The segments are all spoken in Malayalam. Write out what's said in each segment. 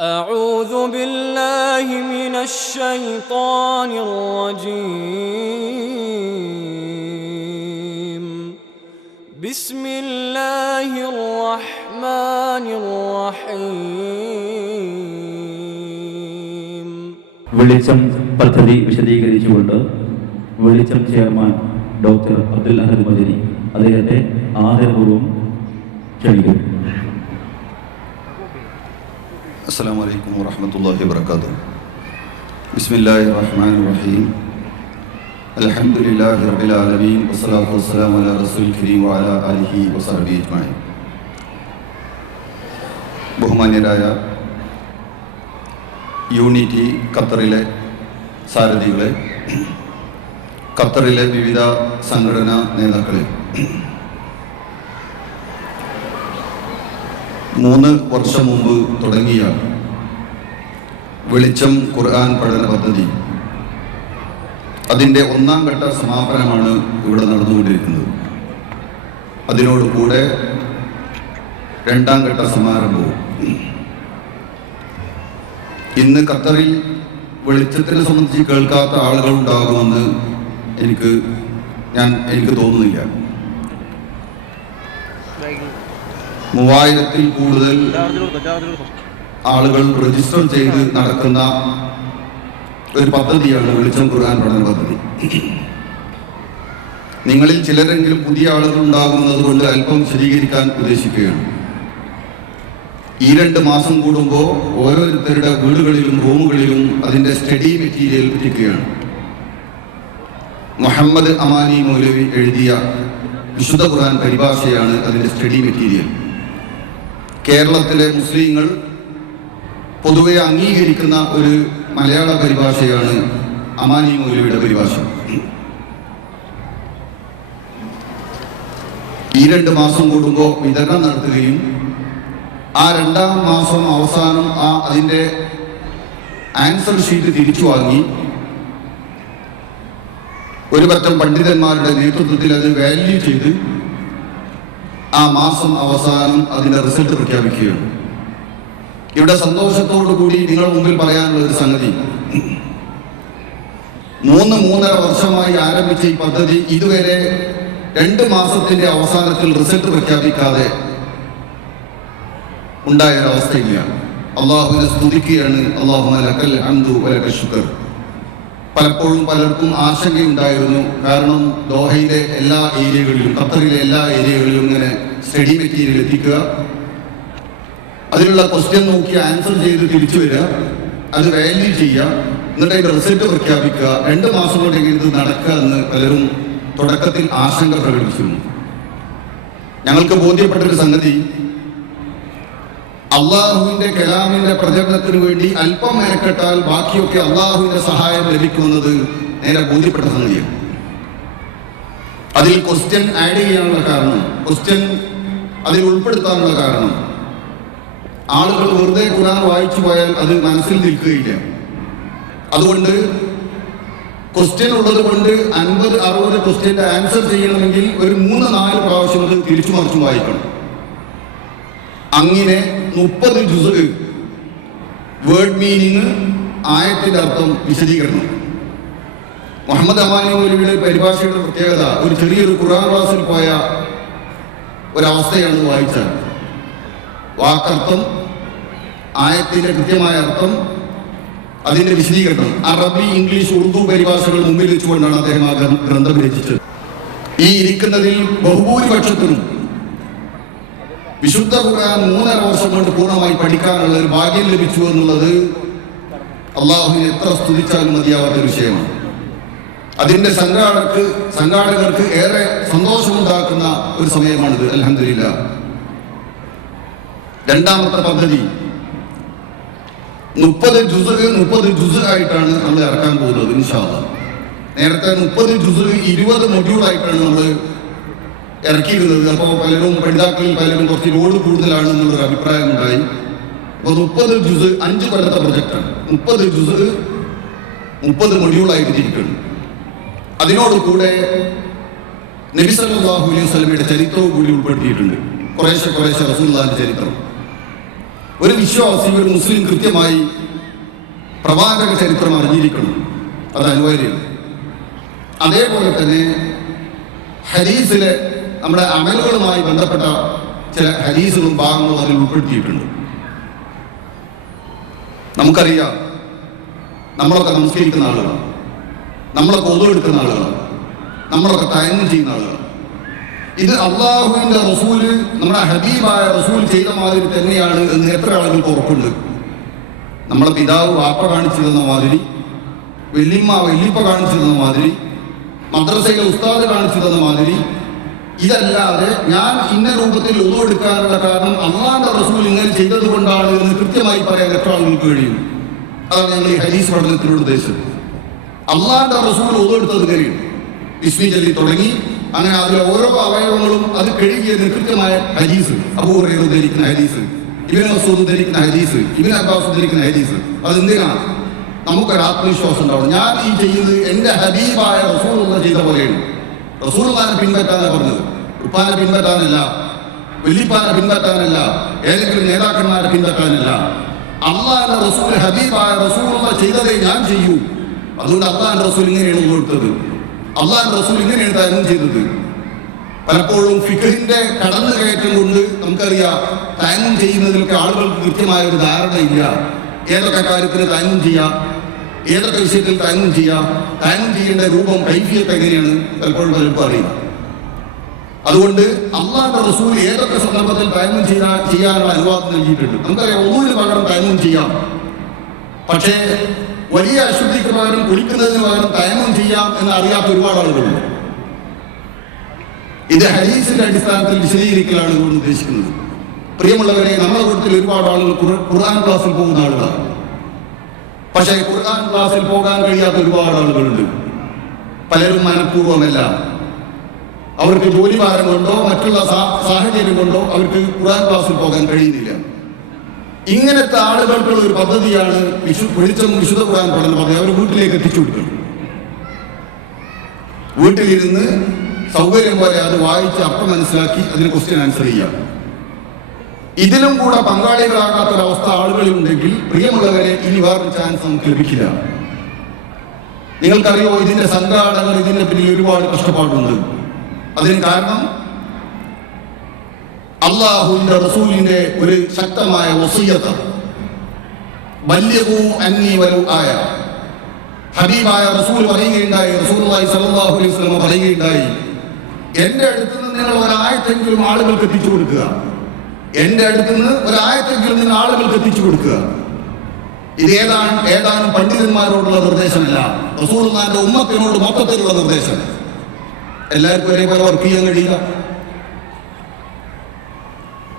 أعوذ بالله من الشيطان الرجيم بسم الله الرحمن الرحيم വെളിച്ചം പദ്ധതി വിശദീകരിച്ചുകൊണ്ട് വെളിച്ചം ചെയർമാൻ ഡോക്ടർ അബ്ദുൽ അഹദ് മദനി അദ്ദേഹത്തെ ആദരപൂർവ്വം ക്ഷണിക്കുന്നു. അസ്സലാമു അലൈക്കും വറഹ്മത്തുള്ളാഹി വബറകാതുഹു. ബിസ്മില്ലാഹിർ റഹ്മാനിർ റഹീം. അൽഹംദുലില്ലാഹി റബ്ബിൽ ആലമീൻ വസ്സലാത്തു വസ്സലാമു അലാ റസൂലിൽ കരീം വഅലാ ആലിഹി വസഹ്ബിഹി അജ്മഈൻ. ബഹുമാന്യരായ യൂണിറ്റി ഖത്തറിലെ സാരഥികളെ, ഖത്തറിലെ വിവിധ സംഘടനാ നേതാക്കളെ, 3 വർഷം മുമ്പ് തുടങ്ങിയ വെളിച്ചം ഖുർആൻ പഠന പദ്ധതി അതിൻ്റെ 1ാം ഘട്ട സമാപനമാണ് ഇവിടെ നടന്നുകൊണ്ടിരിക്കുന്നത്. അതിനോട് കൂടെ 2ാം ഘട്ട സമാരംഭവും. ഇന്ന് ഖത്തറിൽ വെളിച്ചത്തിനെ സംബന്ധിച്ച് കേൾക്കാത്ത ആളുകൾ ഉണ്ടാകുമെന്ന് എനിക്ക് തോന്നുന്നില്ല. 3000-ൽ കൂടുതൽ ആളുകൾ രജിസ്റ്റർ ചെയ്ത് നടക്കുന്ന ഒരു പദ്ധതിയാണ് വെളിച്ചം ഖുർആൻ പഠന പദ്ധതി. നിങ്ങളിൽ ചിലരെങ്കിലും പുതിയ ആളുകൾ ഉണ്ടാകുന്നത് കൊണ്ട് അല്പം വിശദീകരിക്കാൻ ഉദ്ദേശിക്കുകയാണ്. ഈ 2 മാസം കൂടുമ്പോൾ ഓരോരുത്തരുടെ വീടുകളിലും റൂമുകളിലും അതിൻ്റെ സ്റ്റഡി മെറ്റീരിയൽ എത്തിക്കുകയാണ്. മുഹമ്മദ് അമാനി മൗലവി എഴുതിയ വിശുദ്ധ ഖുർആൻ പരിഭാഷയാണ് അതിൻ്റെ സ്റ്റഡി മെറ്റീരിയൽ. കേരളത്തിലെ മുസ്ലിങ്ങൾ പൊതുവെ അംഗീകരിക്കുന്ന ഒരു മലയാള പരിഭാഷയാണ് അമാനി മൗലവിയുടെ പരിഭാഷ. ഈ 2 മാസം കൂടുമ്പോൾ വിതരണം നടത്തുകയും ആ 2ാം മാസം അവസാനം അതിൻ്റെ ആൻസർ ഷീറ്റ് തിരിച്ചു വാങ്ങി ഒരു പറ്റം പണ്ഡിതന്മാരുടെ നേതൃത്വത്തിൽ അത് വാല്യൂ ചെയ്ത് ആ മാസം അവസാനം അതിൻ്റെ റിസൾട്ട് പ്രഖ്യാപിക്കുകയാണ്. ഇവിടെ സന്തോഷത്തോടു കൂടി നിങ്ങളുടെ മുമ്പിൽ പറയാനുള്ള ഒരു സംഗതി, 3-3.5 വർഷമായി ആരംഭിച്ച ഈ പദ്ധതി ഇതുവരെ 2 മാസത്തിന്റെ അവസാനത്തിൽ റിസൾട്ട് പ്രഖ്യാപിക്കാതെ ഉണ്ടായ ഒരവസ്ഥയില്ല. അള്ളാഹുവിനെ സ്തുതിക്കുകയാണ്. അല്ലാഹുമ്മ ലക്കൽ ഹംദു വലക്കൽ ശുക്ർ. പലപ്പോഴും പലർക്കും ആശങ്കയുണ്ടായിരുന്നു. കാരണം ദോഹയിലെ എല്ലാ ഏരിയകളിലും, ഖത്തറിലെ എല്ലാ ഏരിയകളിലും ഇങ്ങനെ സ്റ്റഡി മെറ്റീരിയൽ എത്തിക്കുക, അതിനുള്ള ക്വസ്റ്റ്യൻ നോക്കി ആൻസർ ചെയ്ത് തിരിച്ചു വരിക, അത് വാല്യൂ ചെയ്യുക, എന്നിട്ട് അതിൻ്റെ റിസൾട്ട് പ്രഖ്യാപിക്കുക. 2 മാസം കൊണ്ട് എങ്ങനെ ഇത് നടക്കുക എന്ന് പലരും തുടക്കത്തിൽ ആശങ്ക പ്രകടിപ്പിച്ചിരുന്നു. ഞങ്ങൾക്ക് ബോധ്യപ്പെട്ടൊരു സംഗതി, അള്ളാഹുവിൻ്റെ കലാമിൻ്റെ പ്രചരണത്തിന് വേണ്ടി അല്പം മെനക്കെട്ടാൽ ബാക്കിയൊക്കെ അള്ളാഹുവിൻ്റെ സഹായം ലഭിക്കുന്നത് നേരെ ബോധ്യപ്പെട്ട സംഗതിയാണ്. അതിൽ ക്വസ്റ്റ്യൻ ആഡ് ചെയ്യാനുള്ള കാരണം, ക്വസ്റ്റ്യൻ അതിൽ ഉൾപ്പെടുത്താനുള്ള കാരണം, ആളുകൾ വെറുതെ ഖുർആൻ വായിച്ചു പോയാൽ അത് മനസ്സിൽ നിൽക്കുകയില്ല. അതുകൊണ്ട് ക്വസ്റ്റ്യൻ ഉള്ളത് കൊണ്ട് 50-60 ക്വസ്റ്റ്യൻ്റെ ആൻസർ ചെയ്യണമെങ്കിൽ ഒരു 3-4 പ്രാവശ്യം അത് തിരിച്ചു മറിച്ചും വായിക്കണം. അങ്ങനെ 30 ജുസ് വേർഡ് മീനിങ്, ആയത്തിൻ്റെ അർത്ഥം, വിശദീകരണം. മുഹമ്മദ് അമാനി മൗലവിയുടെ പരിഭാഷയുടെ പ്രത്യേകത ഒരു ചെറിയൊരു ഖുർആൻ ക്ലാസ്സിൽ പോയ ഒരവസ്ഥയാണ് വായിച്ചാൽ. വാക്കർത്ഥം, ആയത്തിൻ്റെ കൃത്യമായ അർത്ഥം, അതിൻ്റെ വിശദീകരണം, അറബി, ഇംഗ്ലീഷ്, ഉറുദു പരിഭാഷകൾ മുമ്പിൽ വെച്ചുകൊണ്ടാണ് അദ്ദേഹം ആ ഗ്രന്ഥം രചിച്ചത്. ഈ ഇരിക്കുന്നതിൽ ബഹുഭൂരിപക്ഷത്തിനും വിശുദ്ധ ഖുർആൻ 3.5 വർഷം കൊണ്ട് പൂർണ്ണമായി പഠിക്കാനുള്ള ഒരു ഭാഗ്യം ലഭിച്ചു എന്നുള്ളത് അള്ളാഹുവിനെ എത്ര സ്തുതിച്ചാലും മതിയാവാത്ത വിഷയമാണ്. അതിൻ്റെ സംഘാടകർക്ക് ഏറെ സന്തോഷമുണ്ടാക്കുന്ന ഒരു സമയമാണിത്. അൽഹംദുലില്ലാ. 2ാമത്തെ പദ്ധതി 30 ജുസ് ആയിട്ടാണ് നമ്മൾ ഇറക്കാൻ പോകുന്നത് ഇൻഷാ അല്ലാഹ്. നേരത്തെ 30 ജുസ് 20 മൊഡ്യൂളായിട്ടാണ് നമ്മൾ ഇറക്കിയിരുന്നത്. അപ്പോൾ പഠിതാക്കളിൽ പലരും കുറച്ച് ലോഡ് കൂടുതലാണ് എന്നുള്ളൊരു അഭിപ്രായം ഉണ്ടായി. അപ്പോൾ 30 ജുസ് 5 കൊല്ലത്തെ പ്രൊജക്റ്റാണ്. 30 ജുസ് 30 മൊഡ്യൂളായിട്ട് തിരിക്കുന്നു. അതിനോട് കൂടെ നബി സല്ലല്ലാഹു അലൈഹി വസല്ലമയുടെ ചരിത്രവും കൂടി ഉൾപ്പെടുത്തിയിട്ടുണ്ട്. കുറേശ്ശെ റസൂലുള്ളാഹിന്റെ ചരിത്രം. ഒരു വിശ്വാസി, ഒരു മുസ്ലിം കൃത്യമായി പ്രവാചക ചരിത്രം അറിഞ്ഞിരിക്കണം. അത് അനിവാര്യമാണ്. അതേപോലെ തന്നെ ഹദീസിലെ നമ്മുടെ അമലുകളുമായി ബന്ധപ്പെട്ട ചില ഹദീസുകളും ഭാഗങ്ങളും അതിൽ ഉൾപ്പെടുത്തിയിട്ടുണ്ട്. നമുക്കറിയാം, നമ്മളൊക്കെ നമസ്കരിക്കുന്ന ആളുകളാണ്, നമ്മളൊക്കെ ഒതുവെടുക്കുന്ന ആളുകളാണ്, നമ്മളൊക്കെ തയമ്മം ചെയ്യുന്ന ആളുകളാണ്. ഇത് അള്ളാഹുവിൻ്റെ റസൂല്, നമ്മുടെ ഹബീബായ റസൂൽ ചെയ്ത മാതിരി തന്നെയാണ് എന്ന് എത്ര ആളുകൾക്ക് ഉറപ്പുണ്ട്? നമ്മളെ പിതാവ് വാപ്പ കാണിച്ചു തന്ന മാതിരി, വല്യപ്പ കാണിച്ചു തന്ന മാതിരി, മദ്രസയിലെ ഉസ്താദ് കാണിച്ചു തന്ന മാതിരി, ഇതല്ലാതെ ഞാൻ ഇന്ന രൂപത്തിൽ ഒതുവെടുക്കാനുള്ള കാരണം അള്ളാഹുവിൻ്റെ റസൂൽ ഇങ്ങനെ ചെയ്തത് കൊണ്ടാണ് എന്ന് കൃത്യമായി പറയാൻ എത്ര ആളുകൾക്ക് കഴിയും? അതാണ് ഞങ്ങൾ ഈ ഹദീസ് പഠനത്തിലൂടെ ഉദ്ദേശിച്ചത്. അള്ളാഹുവിൻ്റെ റസൂൽ ഒതുവെടുത്തത് കഴിയും. ബിസ്മി ചൊല്ലി തുടങ്ങി, അങ്ങനെ അതിലെ ഓരോ അവയവങ്ങളും അത് കഴുകിയതിന് കൃത്യമായ ഹദീസ്, അബൂ ഹുറൈറ ഉദ്ധരിക്കുന്ന ഹദീസ്, ഇബ്നു മസ്ഊദ് ഉദ്ധരിക്കുന്ന ഹദീസ്, ഇബ്നു അബ്ബാസ് ഉദ്ധരിക്കുന്ന ഹദീസ്. അതെന്തിനാണ്? നമുക്കൊരു ആത്മവിശ്വാസം ഉണ്ടാവണം. ഞാൻ ഈ ചെയ്യുന്നത് എൻ്റെ ഹബീബായ റസൂലുള്ള ചെയ്ത പോലെയാണ്. റസൂലുള്ളാഹിനെ പിൻപറ്റാനാണ് പറഞ്ഞത്, ഉപ്പാനെ പിൻപറ്റാനല്ല, വല്യപ്പാനെ പിൻപറ്റാനല്ല, ഏതെങ്കിലും നേതാക്കന്മാരെ പിൻപറ്റാനല്ല. അള്ളാഹിന്റെ റസൂൽ, ഹബീബായ റസൂലുള്ള ചെയ്തതേ ഞാൻ ചെയ്യൂ. അതുകൊണ്ട് അള്ളാഹിന്റെ റസൂൽ ഇങ്ങനെയാണ് കൊടുത്തത്, അള്ളാഹിന്റെ റസൂൽ ഇങ്ങനെയാണ് തയമ്മം ചെയ്തത്. പലപ്പോഴും ഫിഖഹിന്റെ കടന്നുകയറ്റം കൊണ്ട് നമുക്കറിയാം, തയമ്മം ചെയ്യുന്നതിലൊക്കെ ആളുകൾക്ക് കൃത്യമായ ഒരു ധാരണയില്ല. ഏതൊക്കെ കാര്യത്തിന് തയമ്മം ചെയ്യാം, ഏതൊക്കെ വിഷയത്തിൽ തയമ്മം ചെയ്യാം, തയമ്മം ചെയ്യേണ്ട രൂപം, കൈഫിയത്ത് എങ്ങനെയാണ് പലപ്പോഴും അറിയില്ല. അതുകൊണ്ട് അള്ളാഹുവിന്റെ റസൂൽ ഏതൊക്കെ സന്ദർഭത്തിൽ തയമ്മം ചെയ്യാനുള്ള അനുവാദം നൽകിയിട്ടുണ്ട്. നമുക്കറിയാം, ഒന്നിന് പകരം തയമ്മം ചെയ്യാം. പക്ഷേ വലിയ അശുദ്ധിക്ക് പകരം, കുളിക്കുന്നതിന് പകരം തയമ്മം ചെയ്യാം എന്ന് അറിയാത്ത ഒരുപാട് ആളുകളുണ്ട്. ഇത് ഹദീസിന്റെ അടിസ്ഥാനത്തിൽ വിശദീകരിക്കലാണ് ഇതുകൊണ്ട് ഉദ്ദേശിക്കുന്നത്. പ്രിയമുള്ളവരെ, നമ്മുടെ കൂട്ടത്തിൽ ഒരുപാട് ആളുകൾ ഖുർആൻ ക്ലാസ്സിൽ പോകുന്ന ആളുകളാണ്. പക്ഷേ ഖുർആൻ ക്ലാസ്സിൽ പോകാൻ കഴിയാത്ത ഒരുപാട് ആളുകളുണ്ട്. പലരും മനഃപൂർവ്വമല്ല, അവർക്ക് ജോലിഭാരം കൊണ്ടോ മറ്റുള്ള സാഹചര്യം കൊണ്ടോ അവർക്ക് ഖുർആൻ ക്ലാസ്സിൽ പോകാൻ കഴിയുന്നില്ല. ഇങ്ങനത്തെ ആളുകൾക്കുള്ള ഒരു പദ്ധതിയാണ് വെളിച്ചം വിശുദ്ധ ഖുർആൻ പഠന പദ്ധതി. അവർ വീട്ടിലേക്ക് എത്തിച്ചു കൊടുക്കണം. വീട്ടിലിരുന്ന് സൗകര്യം പോലെ അത് വായിച്ച് അപ്പം മനസ്സിലാക്കി അതിന് ക്വസ്റ്റ്യൻ ആൻസർ ചെയ്യാം. ഇതിലും കൂടെ പങ്കാളികളാകാത്തൊരവസ്ഥ ആളുകളിലുണ്ടെങ്കിൽ, പ്രിയമുള്ളവരെ, ഇനി വേറൊരു ചാൻസ് നമുക്ക് ലഭിക്കില്ല. നിങ്ങൾക്കറിയോ, ഇതിന്റെ സംഘാടകർ, ഇതിന്റെ പിന്നിൽ ഒരുപാട് കഷ്ടപ്പാടുണ്ട്. അതിന് കാരണം അള്ളാഹുവിന്റെ റസൂലിന്റെ ഒരു ശക്തമായ വസിയ്യത്ത്, ബല്ലിഗൂ അന്നീ വലൗ ആയ. ഹബീബായ റസൂൽ പറയുകയുണ്ടായി, റസൂലുള്ളാഹി സ്വല്ലല്ലാഹു അലൈഹി വസല്ലം പറയുകയുണ്ടായി, എന്റെ അടുത്ത് നിന്ന് നിങ്ങൾ ഒരായത്തെങ്കിലും ആളുകൾക്ക് എത്തിച്ചു കൊടുക്കുക, എന്റെ അടുത്ത് നിന്ന് ഒരായത്തെങ്കിലും നിങ്ങൾ ആളുകൾക്ക് എത്തിച്ചു കൊടുക്കുക. ഇത് ഏതാനും പണ്ഡിതന്മാരോടുള്ള നിർദ്ദേശമല്ല, റസൂലുള്ളാഹിന്റെ ഉമ്മത്തിനോട് മൊത്തത്തിലുള്ള നിർദ്ദേശം. എല്ലാവർക്കും ഒരേപോലെ വർക്ക് ചെയ്യാൻ കഴിയില്ല.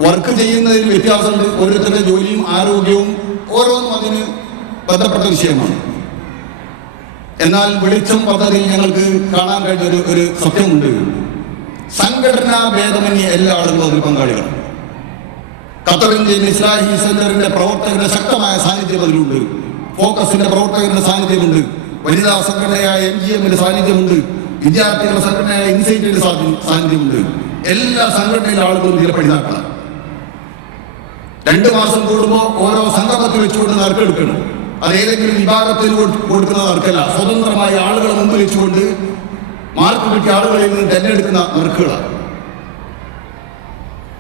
വർക്ക് ചെയ്യുന്നതിൽ വ്യത്യാസമുണ്ട്. ഓരോരുത്തരുടെ ജോലിയും ആരോഗ്യവും ഓരോന്നും അതിന് ബന്ധപ്പെട്ട വിഷയമാണ്. എന്നാൽ വെളിച്ചം പദ്ധതിയിൽ ഞങ്ങൾക്ക് കാണാൻ കഴിഞ്ഞ ഒരു സത്യമുണ്ട്. സംഘടനാ ഭേദമന്യേ എല്ലാ ആളുകളും അതിൽ പങ്കാളികളാണ്. ഖത്തറിന്റെ ഇസ്ലാഹി സെന്ററിന്റെ പ്രവർത്തകരുടെ ശക്തമായ സാന്നിധ്യം അതിലുണ്ട്. ഫോക്കസിന്റെ പ്രവർത്തകരുടെ സാന്നിധ്യമുണ്ട്. വനിതാ സംഘടനയായ MGM-ന്റെ സാന്നിധ്യമുണ്ട്. വിദ്യാർത്ഥികളുടെ സംഘടനയായ ഇൻസൈറ്റിന്റെ സാന്നിധ്യമുണ്ട്. എല്ലാ സംഘടനയിലെ ആളുകളും ഇതിലെ പഠിതാക്കളാണ്. 2 മാസം കൂടുമ്പോൾ ഓരോ സംഗമത്തിൽ വെച്ചുകൊണ്ട് നറുക്കെടുക്കണം. അത് ഏതെങ്കിലും വിഭാഗത്തിൽ കൊടുക്കുന്ന നറുക്കല്ല, സ്വതന്ത്രമായി ആളുകളെ മുമ്പിൽ വെച്ചുകൊണ്ട് മാർക്ക് കിട്ടിയ ആളുകളിൽ നിന്ന് തെരഞ്ഞെടുക്കുന്ന നറുക്കുകളാണ്.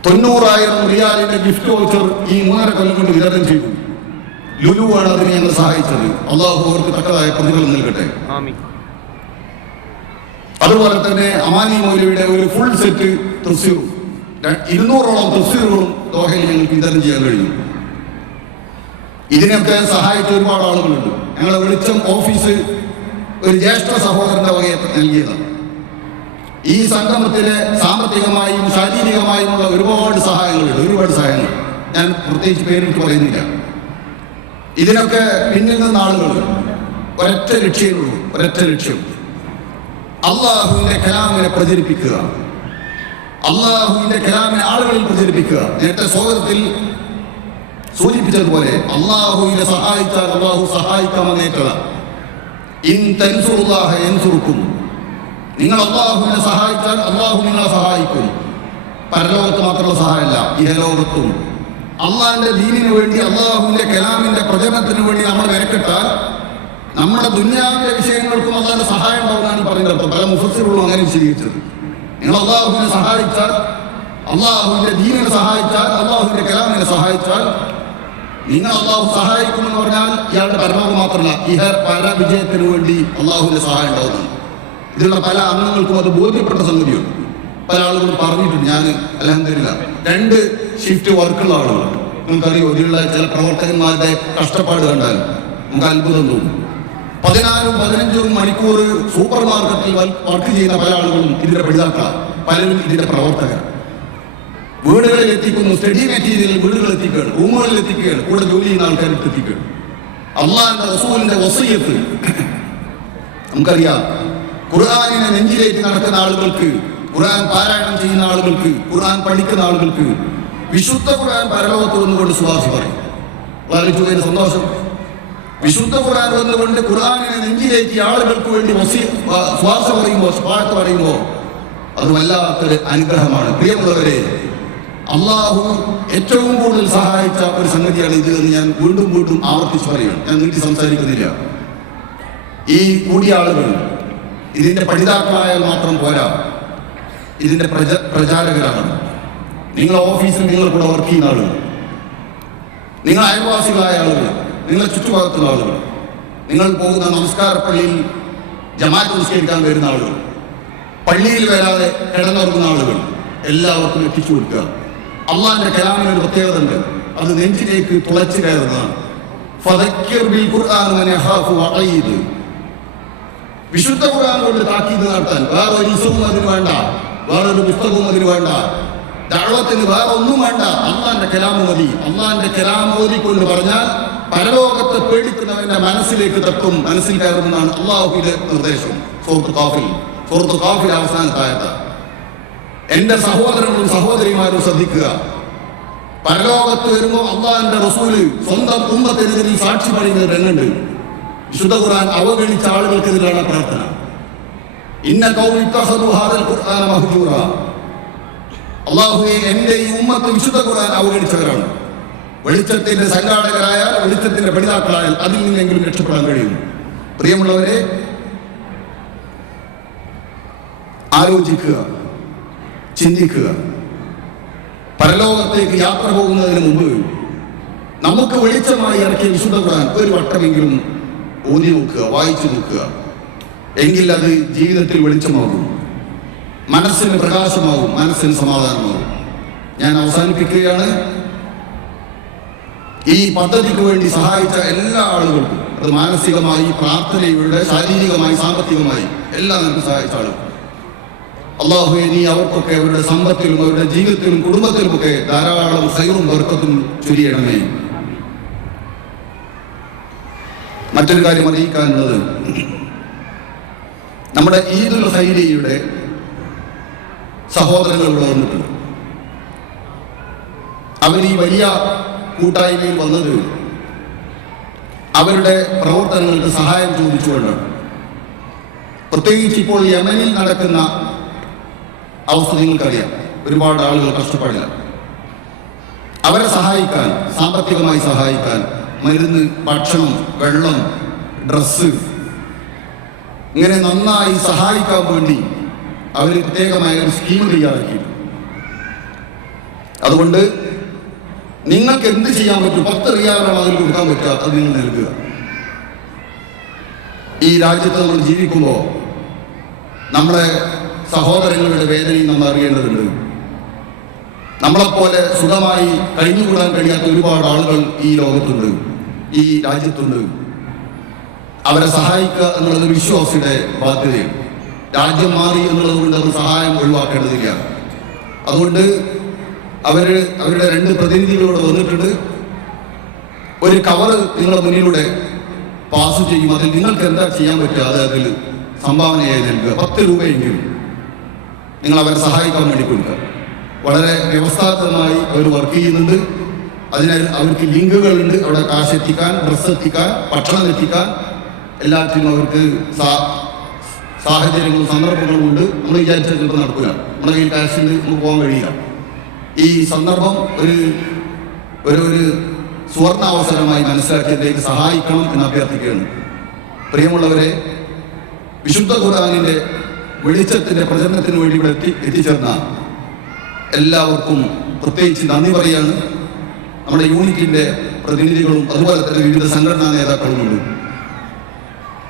90,000 റിയാലിന്റെ ഗിഫ്റ്റ് വൗച്ചർ ഈ 3.5 കൊല്ലം കൊണ്ട് വിതരണം ചെയ്തു. ലുലുവാണ് അതിനെ ഞങ്ങൾ സഹായിച്ചത്. അള്ളാഹു അവർക്ക് തക്കതായ പ്രതിഫലം നൽകട്ടെ. അതുപോലെ തന്നെ അമാനി മൗലവിയുടെ ഒരു ഫുൾ സെറ്റ് തഫ്സീറും 200ഓളം തഫ്സീറുകളും ദോഹയിൽ ഞങ്ങൾക്ക് വിതരണം ചെയ്യാൻ കഴിയും. ഇതിനൊക്കെ സഹായിച്ച ഒരുപാട് ആളുകളുണ്ട്. ഞങ്ങളെ വെളിച്ചം ഓഫീസ് ഒരു ജ്യേഷ്ഠ സഹോദരന്റെ വകയെ നൽകിയതാണ്. ഈ സംഗമത്തിന് സാമ്പത്തികമായും ശാരീരികമായുമുള്ള ഒരുപാട് സഹായങ്ങൾ. ഞാൻ പ്രത്യേകിച്ച് പേരെടുത്ത് പറയുന്നില്ല. ഇതിനൊക്കെ പിന്നിൽ നിന്ന് ആളുകൾ ഒരൊറ്റ ലക്ഷ്യമുള്ളൂ, ഒരൊറ്റ ലക്ഷ്യം: അള്ളാഹുവിന്റെ കലാമിനെ പ്രചരിപ്പിക്കുക, അള്ളാഹുവിന്റെ കലാമിനെ ആളുകളിൽ പ്രചരിപ്പിക്കുക. നേരത്തെ സ്വാഗതത്തിൽ സൂചിപ്പിച്ചതുപോലെ അള്ളാഹുവിനെ സഹായിച്ചാൽ അള്ളാഹു സഹായിക്കാമെന്നേറ്റതാണ്. ഇൻ തൻസുറുല്ലാഹ യൻസുറുക്കും. നിങ്ങൾ അള്ളാഹുവിനെ സഹായിച്ചാൽ അള്ളാഹു നിങ്ങളെ സഹായിക്കും. പരലോകത്ത് മാത്രമുള്ള സഹായമല്ല, ഇഹലോകത്തും അള്ളാഹിന്റെ ദീനിന് വേണ്ടി, അള്ളാഹുവിന്റെ കലാമിന്റെ പ്രചരണത്തിന് വേണ്ടി നമ്മൾ മെനക്കെട്ടാൽ നമ്മുടെ ദുനിയാവിലെ വിഷയങ്ങൾക്കും അള്ളാഹിന്റെ സഹായം ഉണ്ടാവുന്നതാണ് പറയുന്നത്. പല മുഫസ്സിറുകളും അങ്ങനെ വിശദീകരിച്ചത്. നിങ്ങൾ അള്ളാഹുവിനെ സഹായിച്ചാൽ, അള്ളാഹുവിന്റെ ദീനിനെ സഹായിച്ചാൽ, അള്ളാഹുവിന്റെ കലാമിനെ സഹായിച്ചാൽ നിങ്ങൾ അള്ളാഹു സഹായിക്കുമെന്ന് പറഞ്ഞാൽ ഇയാളുടെ പരമാവധി മാത്രമല്ല, ഇഹ പല വിജയത്തിന് വേണ്ടി അള്ളാഹുവിന്റെ സഹായം ഉണ്ടാവുന്നതാണ്. ഇതിലുള്ള പല അംഗങ്ങൾക്കും അത് ബോധ്യപ്പെട്ട സംഗതിയുണ്ട്. പല ആളുകളും പറഞ്ഞിട്ടുണ്ട്. ഞാൻ അൽഹംദുലില്ലാ 2 ഷിഫ്റ്റ് വർക്കുള്ള ആളുകളാണ്. നമുക്കറിയോ, ഇതിലുള്ള ചില പ്രവർത്തകന്മാരുടെ കഷ്ടപ്പാട് കണ്ടാൽ നമുക്ക് അത്ഭുതം തോന്നും. 14-15 മണിക്കൂർ സൂപ്പർ മാർക്കറ്റിൽ വർക്ക് ചെയ്യുന്ന പല ആളുകളും ഇതിന്റെ പഠിതാക്കളാണ്, പലരും ഇതിന്റെ പ്രവർത്തകർ. വീടുകളിൽ എത്തിക്കുന്നു, സ്റ്റഡി മെറ്റീരിയൽ വീടുകളിൽ എത്തിക്കുകയാണ്, റൂമുകളിൽ എത്തിക്കുകയാണ്, കൂടെ ജോലി ചെയ്യുന്ന ആൾക്കാർക്ക് എത്തിക്കുകയാണ്. അള്ളാഹിന്റെ റസൂലിന്റെ വസിയ്യത്ത് നമുക്കറിയാം. ഖുർആനിനെ നെഞ്ചിലേക്ക് നടക്കുന്ന ആളുകൾക്ക്, ഖുർആൻ പാരായണം ചെയ്യുന്ന ആളുകൾക്ക്, ഖുർആൻ പഠിക്കുന്ന ആളുകൾക്ക് വിശുദ്ധ ഖുർആൻ പരലോകത്ത് വന്നുകൊണ്ട് ശുപാർശ പറയും. വളരെ ചുവന് സന്തോഷം. വിശുദ്ധ ഖുർആൻ വന്നുകൊണ്ട് ഖുർആനിനെ നെഞ്ചിലേക്ക് ആളുകൾക്ക് വേണ്ടി ശുപാർശ പറയുമ്പോൾ, ശുപാർശ പറയുമ്പോൾ അത് വല്ലാത്തൊരു അനുഗ്രഹമാണ്. പ്രിയമുള്ളവരെ, അള്ളാഹു ഏറ്റവും കൂടുതൽ സഹായിച്ച ഒരു സംഗതിയാണ് ഇത് എന്ന് ഞാൻ വീണ്ടും വീണ്ടും ആവർത്തിച്ച് പറയുകയാണ്. ഞാൻ നീട്ടി സംസാരിക്കുന്നില്ല. ഈ കൂടിയ ആളുകൾ ഇതിന്റെ പഠിതാക്കളായാൽ മാത്രം പോരാ, ഇതിന്റെ പ്രചാരകരാണ്. നിങ്ങൾ ഓഫീസിൽ നിങ്ങൾ കൂടെ വർക്ക് ചെയ്യുന്ന ആളുകൾ, നിങ്ങൾ അയൽവാസികളായ ആളുകൾ, നിങ്ങളുടെ ചുറ്റുഭാഗത്തുള്ള ആളുകൾ, നിങ്ങൾ പോകുന്ന നമസ്കാര പള്ളിയിൽ ജമാഅത്ത് നിസ്കരിക്കാൻ വരുന്ന ആളുകൾ, പള്ളിയിൽ വരാതെ കിടന്നുറങ്ങുന്ന ആളുകൾ, എല്ലാവർക്കും എത്തിച്ചു കൊടുക്കുക. അള്ളാഹിന്റെ കലാമിന് ഒരു പ്രത്യേകത ഉണ്ട്. അത് നെഞ്ചിലേക്ക് തുളച്ചു കയറുന്നതാണ്. ഫദക്കിർ ബിൽ ഖുർആൻ മൻ യഖാഫു വഈദ്. വിശുദ്ധ ഖുർആൻ കൊണ്ട് താക്കീത് നടത്താൻ വേറൊരു ഇസ്മും അതിന് വേണ്ട, വേറൊരു പുസ്തകവും അതിന് വേണ്ട, ദഅവത്തിന് വേറെ ഒന്നും വേണ്ട. അള്ളാഹിന്റെ കലാമ് മതി. അള്ളാഹിന്റെ കലാം ഓതിക്കൊണ്ട് പറഞ്ഞാൽ പരലോകത്തെ പേടിക്കുന്നവന്റെ മനസ്സിലേക്ക് തട്ടും, മനസ്സിൽ കയറുമെന്നാണ് അള്ളാഹുവിന്റെ നിർദ്ദേശം. സൂറത്തുൽ ഖാഫിൽ അവസാനത്തായത്. എന്റെ സഹോദരങ്ങളും സഹോദരിമാരും ശ്രദ്ധിക്കുക. പരലോകത്ത് വരുമ്പോൾ അള്ളാഹിന്റെ റസൂല് സ്വന്തം ഉമ്മത്തിനെതിരിൽ സാക്ഷി പറയുന്ന രംഗുണ്ട്. വിശുദ്ധ ഖുർആൻ അവഗണിച്ച ആളുകൾക്കെതിരാണ് പ്രാർത്ഥന. ഇന്ന ഖൗമി ഇത്തഖദു ഹാദൽ ഖുർആന മഹ്ജൂറ. അല്ലാഹുവേ, എന്റെ ഈ ഉമ്മത്ത് വിശുദ്ധ ഖുർആൻ അവഗണിച്ചവരാണ്. വെളിച്ചത്തിന്റെ സംഘാടകരായാൽ, വെളിച്ചത്തിന്റെ പഠിതാക്കളായാൽ അതിൽ നിന്നെങ്കിലും രക്ഷപ്പെടാൻ കഴിയും. പ്രിയമുള്ളവരെ, ആലോചിക്കുക, ചിന്തിക്കുക. പരലോകത്തേക്ക് യാത്ര പോകുന്നതിന് മുമ്പ് നമുക്ക് വെളിച്ചമായി ഇറക്കിയ വിശുദ്ധ ഖുർആൻ ഒരു വട്ടമെങ്കിലും ഓതി നോക്കുക, വായിച്ചു നോക്കുക. എങ്കിൽ അത് ജീവിതത്തിൽ വെളിച്ചമാകും, മനസ്സിന് പ്രകാശമാകും, മനസ്സിന് സമാധാനമാകും. ഞാൻ അവസാനിപ്പിക്കുകയാണ്. ഈ പദ്ധതിക്ക് വേണ്ടി സഹായിച്ച എല്ലാ ആളുകൾക്കും, അത് മാനസികമായി, പ്രാർത്ഥനയുടെ, ശാരീരികമായി, സാമ്പത്തികമായി എല്ലാം നമുക്ക് സഹായിച്ച ആളുകൾ, അല്ലാഹുവേ, നീ അവർക്കൊക്കെ അവരുടെ സമ്പത്തിലും അവരുടെ ജീവിതത്തിലും കുടുംബത്തിലുമൊക്കെ ധാരാളം ഖൈറും ബർക്കത്തും ചൊരിയണമേ. മറ്റൊരു കാര്യം അറിയിക്കാനുള്ളത്, നമ്മുടെ ഈദുൽ ഖൈരിയുടെ സഹോദരങ്ങൾ ഇവിടെ വന്നിട്ടുണ്ട്. അവർ ഈ വലിയ കൂട്ടായ്മയിൽ വന്നത് അവരുടെ പ്രവർത്തനങ്ങൾക്ക് സഹായം ചോദിച്ചുകൊണ്ടാണ്. പ്രത്യേകിച്ച് ഇപ്പോൾ യമനിൽ നടക്കുന്ന അവസ്ഥ നിങ്ങൾക്കറിയാം. ഒരുപാട് ആളുകൾ കഷ്ടപ്പാടില്ല. അവരെ സഹായിക്കാൻ, സാമ്പത്തികമായി സഹായിക്കാൻ, മരുന്ന്, ഭക്ഷണം, വെള്ളം, ഡ്രസ്സ്, ഇങ്ങനെ നന്നായി സഹായിക്കാൻ വേണ്ടി അവർ പ്രത്യേകമായ ഒരു സ്കീം തയ്യാറാക്കി. അതുകൊണ്ട് നിങ്ങൾക്ക് എന്ത് ചെയ്യാൻ പറ്റും? 10 റിയാലാണ് അതിൽ കൊടുക്കാൻ പറ്റുക, അത് നിങ്ങൾ നൽകുക. ഈ രാജ്യത്ത് നമ്മൾ ജീവിക്കുമ്പോൾ നമ്മുടെ സഹോദരങ്ങളുടെ വേദനയും നമ്മൾ അറിയേണ്ടതുണ്ട്. നമ്മളെപ്പോലെ സുഖമായി കഴിഞ്ഞുകൂടാൻ കഴിയാത്ത ഒരുപാട് ആളുകൾ ഈ ലോകത്തുണ്ട്, ഈ രാജ്യത്തുണ്ട്. അവരെ സഹായിക്കുക എന്നുള്ളത് വിശ്വാസിയുടെ ബാധ്യതയാണ്. രാജ്യം മാറി എന്നുള്ളത് കൊണ്ട് അവർ സഹായം ഒഴിവാക്കേണ്ടതില്ല. അതുകൊണ്ട് അവരുടെ 2 പ്രതിനിധികളോട് വന്നിട്ടുണ്ട്. ഒരു കവറ് നിങ്ങളുടെ മുന്നിലൂടെ പാസ് ചെയ്യും. അതിൽ നിങ്ങൾക്ക് എന്താ ചെയ്യാൻ പറ്റുക അത് അതിൽ സംഭാവനയായി നൽകുക. 10 രൂപയെങ്കിലും നിങ്ങൾ അവരെ സഹായിക്കാൻ വേണ്ടി കൊടുക്കുക. വളരെ വ്യവസ്ഥാപിതമായി അവർ വർക്ക് ചെയ്യുന്നുണ്ട്. അതിനാൽ അവർക്ക് ലിങ്കുകളുണ്ട്. അവിടെ കാശ് എത്തിക്കാൻ, ഡ്രസ്സ് എത്തിക്കാൻ, ഭക്ഷണം എത്തിക്കാൻ, എല്ലാത്തിനും അവർക്ക് സാഹചര്യങ്ങളും സന്ദർഭങ്ങളും ഉണ്ട്. നമ്മൾ വിചാരിച്ചാൽ ചിലപ്പോൾ നടക്കില്ല. നമ്മുടെ കയ്യിൽ കാശിന് നമുക്ക് പോകാൻ കഴിയില്ല. ഈ സന്ദർഭം ഒരു ഒരു സുവർണാവസരമായി മനസ്സിലാക്കിയതിലേക്ക് സഹായിക്കണം എന്ന് അഭ്യർത്ഥിക്കുകയാണ്. പ്രിയമുള്ളവരെ, വിശുദ്ധ ഖുർആനിൻ്റെ വെളിച്ചത്തിൻ്റെ പ്രചരണത്തിന് വേണ്ടി ഇവിടെ എത്തിച്ചേർന്ന എല്ലാവർക്കും പ്രത്യേകിച്ച് നന്ദി പറയാണ്. നമ്മുടെ യൂണിറ്റിൻ്റെ പ്രതിനിധികളും അതുപോലെ തന്നെ വിവിധ സംഘടനാ നേതാക്കളുമുണ്ട്.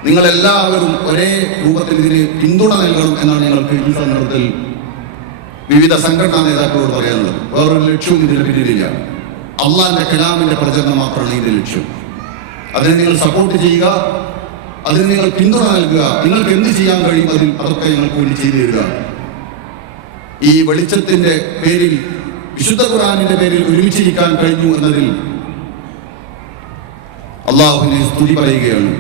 നിങ്ങളെല്ലാവരും ഒരേ രൂപത്തിൽ ഇതിന് പിന്തുണ നൽകണം എന്നാണ് ഞങ്ങൾക്ക് ഈ സന്ദർഭത്തിൽ വിവിധ സംഘടനാ നേതാക്കളോട് പറയാനുള്ളത്. വേറൊരു ലക്ഷ്യവും ഇതിന് പിന്നിലില്ല. അള്ളാഹിൻ്റെ കലാമിൻ്റെ പ്രചരണം മാത്രമാണ് ഇതിൻ്റെ ലക്ഷ്യം. അതിന് നിങ്ങൾ സപ്പോർട്ട് ചെയ്യുക, അതിന് നിങ്ങൾ പിന്തുണ നൽകുക. നിങ്ങൾക്ക് എന്ത് ചെയ്യാൻ കഴിയും അതൊക്കെ ഞങ്ങൾക്ക് വേണ്ടി ചെയ്തു തരിക. ഈ വെളിച്ചത്തിൻ്റെ പേരിൽ, വിശുദ്ധ ഖുർആനിൻ്റെ പേരിൽ ഒരുമിച്ചിരിക്കാൻ കഴിഞ്ഞു എന്നതിൽ അള്ളാഹുവിനെ സ്തുതി പറയുകയാണ്.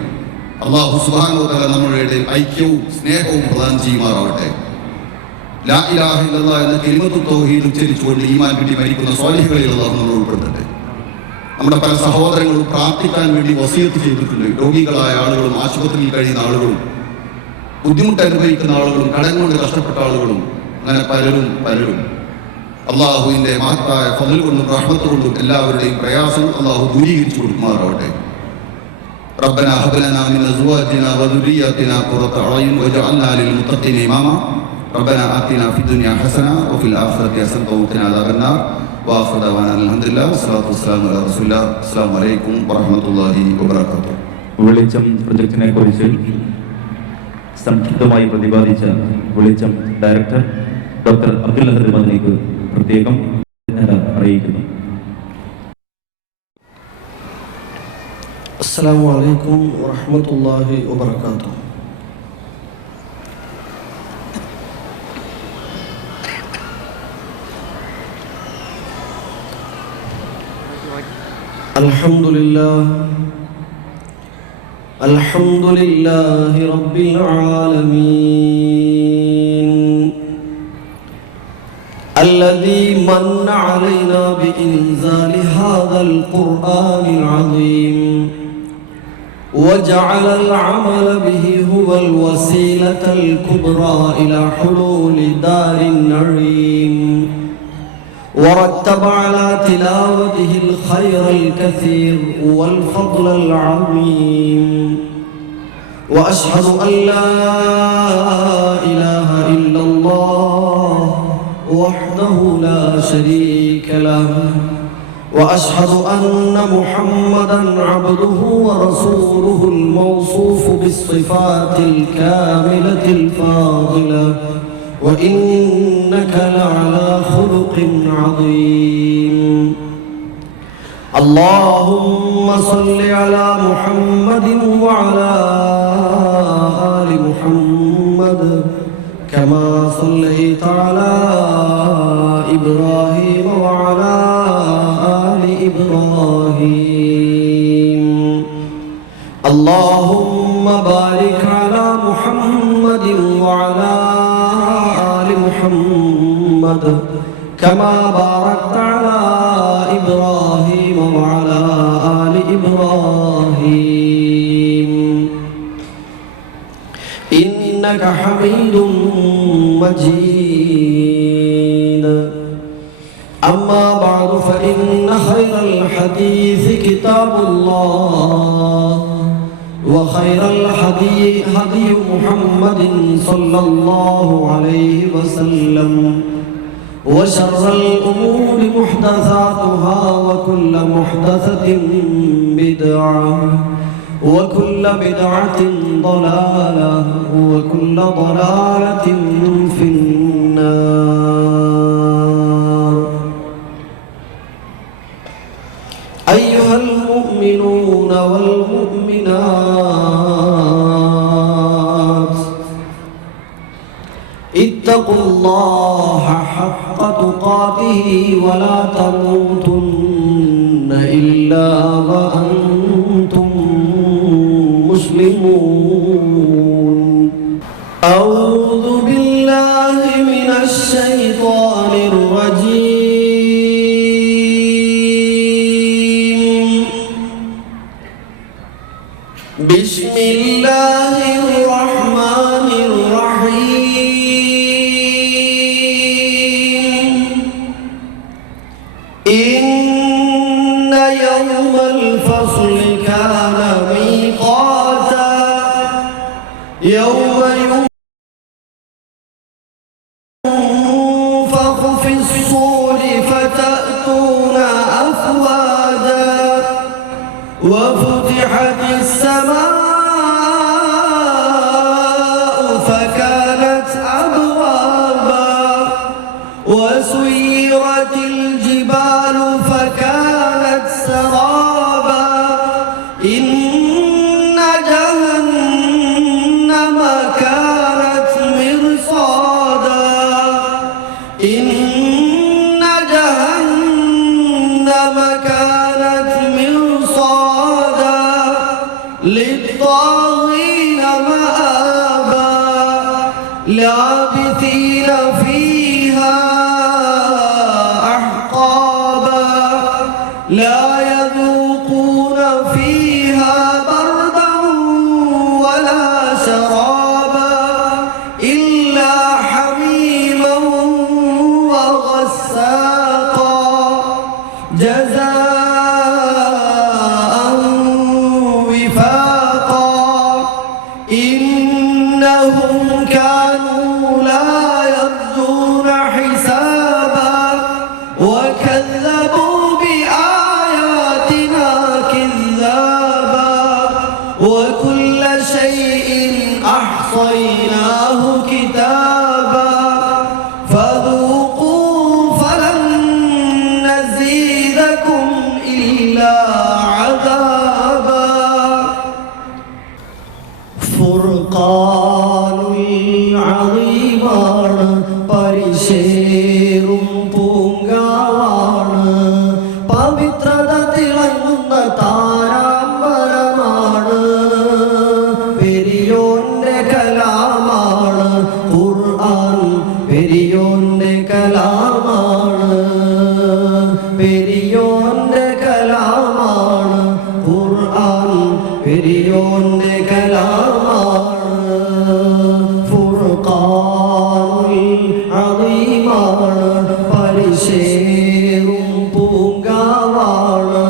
അള്ളാഹു സുബ്ഹാനഹു വ തആല നമ്മളുടെ ഐക്യവും സ്നേഹവും പ്രദാനം ചെയ്യുമാറാവട്ടെ. ലാ ഇലാഹ ഇല്ലല്ലാഹ് എന്ന കലിമത്തു തൗഹീദ് ഉച്ചരിച്ചുകൊണ്ട് ഈമാൻ കിട്ടി മരിക്കുന്ന സ്വാലിഹുകളിൽ അള്ളാഹു നമ്മൾ ഉൾപ്പെടുത്തട്ടെ. നമ്മുടെ പല സഹോദരങ്ങളും പ്രാർത്ഥിക്കാൻ വേണ്ടി വസിയത്ത് ചെയ്തിട്ടുണ്ട്. രോഗികളായ ആളുകളും ആശുപത്രിയിൽ കഴിയുന്ന ആളുകളും ബുദ്ധിമുട്ട് അനുഭവിക്കുന്ന ആളുകളും കടം കൊണ്ട് കഷ്ടപ്പെട്ട ആളുകളും അങ്ങനെ പലരും അള്ളാഹുവിൻ്റെ മഹത്തായ ഫضل കൊണ്ടും റഹ്മത്ത് കൊണ്ടും എല്ലാവരുടെയും പ്രയാസങ്ങൾ അള്ളാഹു ദൂരീകരിച്ചു കൊടുക്കുമാറാവട്ടെ. ربنا هب لنا من ازواجنا وذرياتنا قرة اعين واجعلنا للمتقين اماما ربنا آتنا في الدنيا حسنة وفي الآخرة حسنة وقنا عذاب النار وآخر دعوانا الحمد لله والصلاة والسلام على رسول الله. السلام عليكم ورحمة الله وبركاته. വെളിച്ചം പ്രൊജക്ടിനെ കുറിച്ച് സംക്ഷിപ്തമായി പ്രതിപാദിച്ച വെളിച്ചം ഡയറക്ടർ ഡോക്ടർ അബ്ദുൽ അഹദ് മദനിക്ക് പ്രത്യേകം അറിയിക്കുന്നു. അസ്സലാമു അലൈക്കും വറഹ്മത്തുള്ളാഹി വബറകാതുഹു. അൽഹംദുലില്ലാഹി റബ്ബിൽ ആലമീൻ الذي من علينا بإنزال هذا القرآن العظيم وجعل العمل به هو الوسيلة الكبرى إلى حلول دار النعيم ورتب على تلاوته الخير الكثير والفضل العظيم وأشهد أن لا إله إلا الله وحده لا شريك له وأشهد أن محمدًا عبده ورسوله الموصوف بالصفات الكاملة الفاضلة وإنك لعلى خلق عظيم. اللهم صل على محمد وعلى آل محمد كما صليت على إبراهيم وعلى آل إبراهيم. اللهم بارك على محمد وعلى آل محمد كما باركت على إبراهيم وعلى آل إبراهيم إنك حميد مجيد. أما بعد فإن خير الحديث كتاب الله وخير الهدي هدي محمد صلى الله عليه وسلم وشر الأمور محدثاتها وكل محدثة بدعة وكل بدعة ضلالة وكل ضلالة في النار. أيها المؤمنون والمؤمنات اتقوا الله حق تقاته ولا تموتن إلا وأنتم مسلمون. أعوذ بالله من الشيطان الرجيم. بسم الله الرحمن الرحيم. إن وفتحت السماء فكانت أبوابا وسيرت الجبال فكانت سرابا إن جهنم كانت مرصادا إن جهنم كانت مرصادا للطاغين مآبا لابثين فيها أحقابا لا يذوقون فيها بردا ولا شرابا إلا حميما وغساقا جزاء وفاقا إنهم كانوا لا يرجون حسابا وكذبوا بآياتنا كذابا وكل شيء أحصيناه كتابا فذوقوا فلن نزيدكم إلا عذابا فرقان العظيمان പരിശേറും പൂങ്കാവാണ് പവിത്രത തിളങ്ങുന്ന താരാമ്പരമാണ് പെരിയോന്റെ കലാമാണ് ഖുർആൻ പെരിയോന്റെ കലാമാണ് പെരിയോന്റെ കലാമാണ് ഖുർആൻ പെരിയോന്റെ കലാമാണ് ഫുർഖാനുൽ അദീമാണ് പരിശേറും പൂങ്കാവാണ്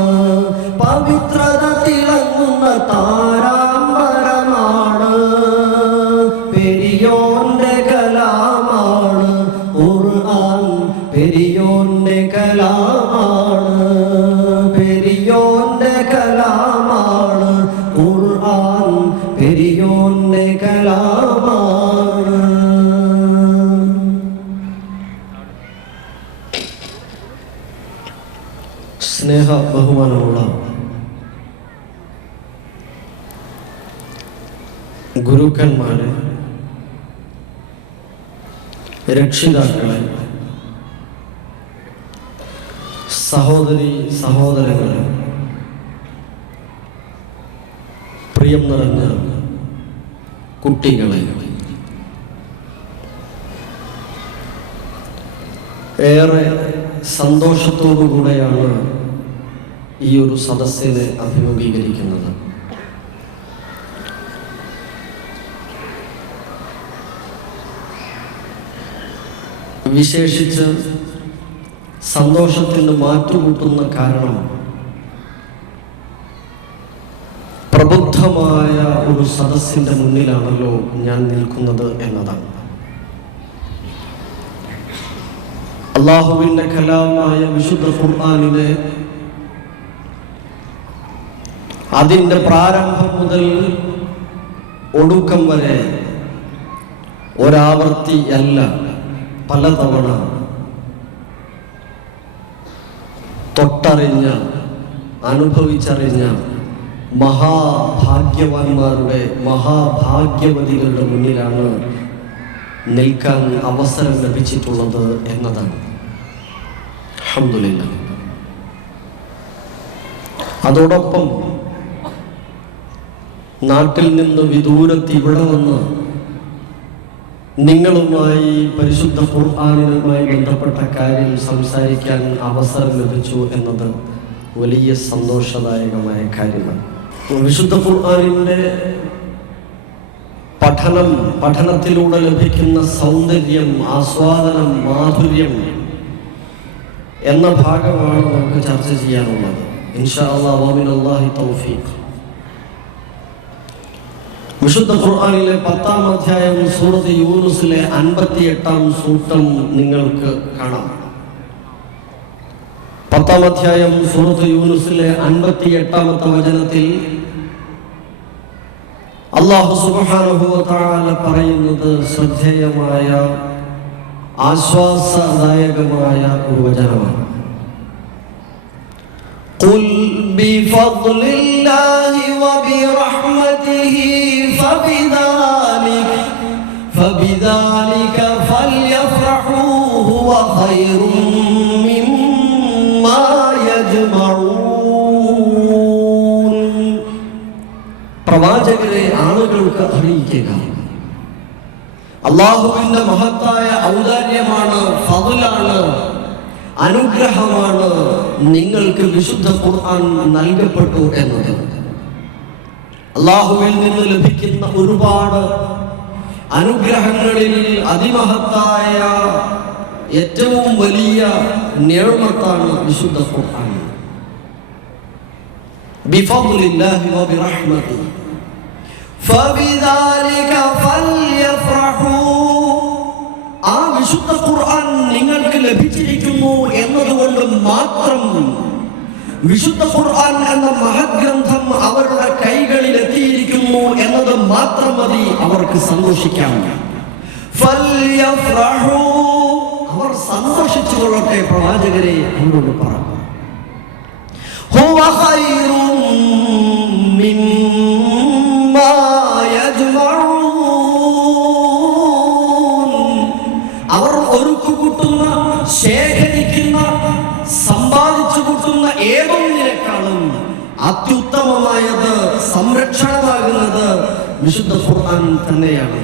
പവിത്രത തിളങ്ങുന്ന താരാമ്പരമാണ് പെരിയോന്റെ കലാമാണ് ഖുർആൻ പെരിയോന്റെ കലാമാണ് പെരിയോന്റെ കലാമാണ് ഖുർആൻ പെരിയോന്റെ കലാമാണ്. സ്നേഹ ബഹുമാനമുള്ള ഗുരുക്കന്മാരെ, രക്ഷിതാക്കളെ, സഹോദരി സഹോദരങ്ങളെ, പ്രിയം നിറഞ്ഞ കുട്ടികളെ, ഏറെ സന്തോഷത്തോടുകൂടെയാണ് ഈ ഒരു സദസ്സിനെ അഭിമുഖീകരിക്കുന്നത്. വിശേഷിച്ച് സന്തോഷത്തിന് മാറ്റുകൂട്ടുന്ന കാരണം പ്രബുദ്ധമായ ഒരു സദസ്സിന്റെ മുന്നിലാണല്ലോ ഞാൻ നിൽക്കുന്നത് എന്നതാണ്. അല്ലാഹുവിന്റെ കലാമായ വിശുദ്ധ ഖുർആനിലെ അതിൻ്റെ പ്രാരംഭം മുതൽ ഒടുക്കം വരെ ഒരാവർത്തി അല്ല, പലതവണ തൊട്ടറിഞ്ഞ അനുഭവിച്ചറിഞ്ഞ മഹാഭാഗ്യവാന്മാരുടെ മഹാഭാഗ്യവതികളുടെ മുന്നിലാണ് നിൽക്കാൻ അവസരം ലഭിച്ചിട്ടുള്ളത് എന്നതാണ്. അൽഹംദുലില്ലാഹ്. അതോടൊപ്പം നാട്ടിൽ നിന്ന് വിദൂരത്ത് ഇവിടെ വന്ന് നിങ്ങളുമായി പരിശുദ്ധ ഖുർആനുമായി ബന്ധപ്പെട്ട കാര്യം സംസാരിക്കാൻ അവസരം ലഭിച്ചു എന്നത് വലിയ സന്തോഷദായകമായ കാര്യമാണ്. വിശുദ്ധ ഖുർആനിൻ്റെ പഠനത്തിലൂടെ ലഭിക്കുന്ന സൗന്ദര്യം, ആസ്വാദനം, മാധുര്യം എന്ന ഭാഗമാണ് നമുക്ക് ചർച്ച ചെയ്യാനുള്ളത്. ഇൻഷാ അല്ലാഹ് വമിനല്ലാഹി തൗഫീഖ്. വിശുദ്ധ ഖുർആനിലെ 10-ാം അധ്യായം സൂറത്ത് യൂനുസിലെ 58-ാം സൂക്തം നിങ്ങൾക്ക് കാണാം. 10-ാം 10-ാം അധ്യായം സൂറത്ത് യൂനുസിലെ 58-ാമത്തെ വചനത്തിൽ അല്ലാഹു സുബ്ഹാനഹു വ തആല പറയുന്നത് ശ്രദ്ധേയമായ ആശ്വാസദായകമായ ഒരു വചനമാണ്. ഖുൽ ബിഫദ്ലില്ലാഹി വബിറഹ്മതിഹി ഫബിദാലിക ഫൽയഫ്റഹൂ ഹുവ ഖൈറും മിമ്മാ യജ്മഊൻ. പ്രവാചകരെ ആളുകൾക്ക് അറിയിക്കുക, അല്ലാഹുവിന്റെ മഹത്തായ ഔദാര്യമാണ്, ഫദ്ലാണ്, അനുഗ്രഹമാണ് നിങ്ങൾക്ക് വിശുദ്ധ ഖുർആൻ നൽകപ്പെട്ടു എന്നത്. അല്ലാഹുവിൽ നിന്ന് ലഭിക്കുന്ന ഒരുപാട് അനുഗ്രഹങ്ങളിൽ അതിമഹത്തായ ഏറ്റവും വലിയ നിഅമത്താണ് വിശുദ്ധ ഖുർആൻ. ബിഫദ്ലില്ലാഹി വബിറഹ്മതിഹി ഫബിദാലിക ഫൽയഫ്റഹൂ. ആ വിശുദ്ധ ഖുർആൻ നിങ്ങൾക്ക് ലഭിച്ചിരിക്കുന്നു എന്നതുകൊണ്ട് മാത്രം, വിശുദ്ധ ഖുർആൻ എന്ന മഹത്ഗ്രന്ഥം അവരുടെ കൈകളിൽ എത്തിയിരിക്കുന്നു എന്നത് മാത്രം മതി അവർക്ക് സന്തോഷിക്കാം. ഫൽയഫ്റഹൂ, അവർ സന്തോഷിച്ചു കൊള്ളട്ടെ. പ്രവാചകരെ അവരോട് പറഞ്ഞു, ഹുവ ഖൈറും മിമ്മാ യജ്മഊൻ. അവർ ഒരുക്കു കൂട്ടുന്ന, ശേഖരിക്കുന്ന, സമ്പാദിച്ചു കൂട്ടുന്ന ഏതൊന്നിനേക്കാളും അത്യുത്തമമായത്, സംരക്ഷണമാകുന്നത് വിശുദ്ധ ഖുർആൻ തന്നെയാണ്.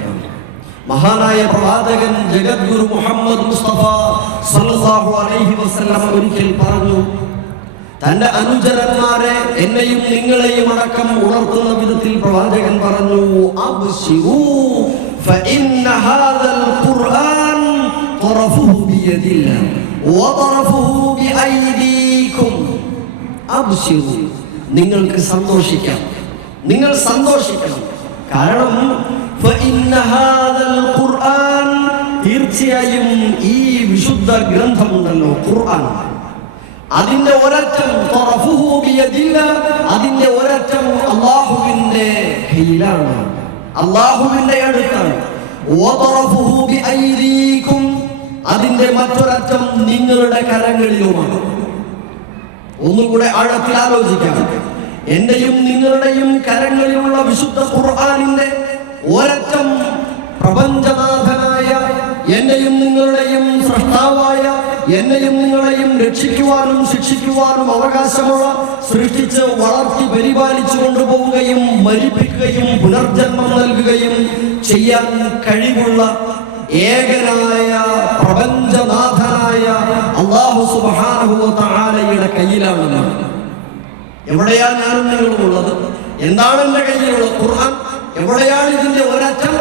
മഹാനായ പ്രവാചകൻ ജഗദ്ഗുരു മുഹമ്മദ് മുസ്തഫ സല്ലല്ലാഹു അലൈഹി വസല്ലം ഒരിക്കൽ പറഞ്ഞു, തന്റെ അനുചരന്മാരെ, എന്നെയും നിങ്ങളെയും അടക്കം ഉണർത്തുന്ന വിധത്തിൽ പ്രവാചകൻ പറഞ്ഞു, അബ്ശിറൂ ഫഇന്ന ഹാദൽ ഖുർആൻ ഖറഫുഹു ബിയദില്ലാ വഖറഫുഹു ബിഐദീകും. അബ്ശിറൂ, നിങ്ങൾക്ക് സന്തോഷിക്കാം, നിങ്ങൾ സന്തോഷിക്കണം. കാരണം ഫഇന്ന ഹാദൽ ഖുർആൻ, തീർച്ചയായും ഈ വിശുദ്ധ ഗ്രന്ഥമുണ്ടല്ലോ ഖുർആൻ, അതിന്റെ ഒരറ്റം ഖറഫുഹു ബിയദില്ലാ, അതിന്റെ ഒരറ്റം അല്ലാഹുവിന്റെ കയ്യിലാണ്, അല്ലാഹുവിന്റെ അടുത്താണ്. വഖറഫുഹു ബിഐദീകും, അതിന്റെ മറ്റൊരറ്റം നിങ്ങളുടെ കരങ്ങളിലുമാണ്. ഒന്നുകൂടെ ആഴത്തിൽ ആലോചിക്കാം. എന്റെയും നിങ്ങളുടെയും കരങ്ങളിലുള്ള വിശുദ്ധ ഖുർആനിന്റെ ഒരറ്റം പ്രപഞ്ചനാഥനായ, എന്റെയും നിങ്ങളുടെയും സൃഷ്ടാവായ, എന്നെയും നിങ്ങളെയും രക്ഷിക്കുവാനും ശിക്ഷിക്കുവാനും അവകാശമുള്ള, സൃഷ്ടിച്ച് വളർത്തി പരിപാലിച്ചു കൊണ്ടുപോവുകയും മരിപ്പിക്കുകയും പുനർജന്മം നൽകുകയും ചെയ്യാൻ കഴിവുള്ള ഏകനായ പ്രപഞ്ചനാഥനായ അല്ലാഹു സുബ്ഹാനഹു വ തആലയുടെ കയ്യിലാണ്. എവിടെയാണ് ഞാനും നിങ്ങളും ഉള്ളത്? എന്താണ് എൻ്റെ കയ്യിലുള്ള ഖുർആൻ? എവിടെയാണ് ഇതിന്റെ ഒരറ്റം?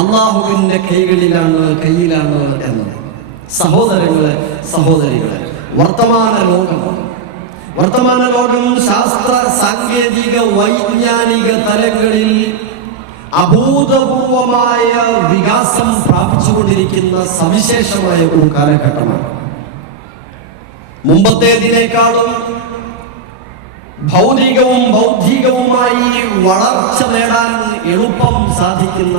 അല്ലാഹുവിന്റെ കയ്യിലാണ് എന്നത്. സഹോദരങ്ങളെ, സഹോദരികളെ, വർത്തമാന ലോകം ശാസ്ത്ര സാങ്കേതിക വൈജ്ഞാനിക തലങ്ങളിൽ അഭൂതപൂർവമായ വികാസം പ്രാപിച്ചുകൊണ്ടിരിക്കുന്ന സവിശേഷമായ ഒരു കാലഘട്ടമാണ്. മുമ്പത്തേതിനേക്കാളും ഭൗതികവും ബൗദ്ധികവുമായി വളർച്ച നേടാൻ എളുപ്പം സാധിക്കുന്ന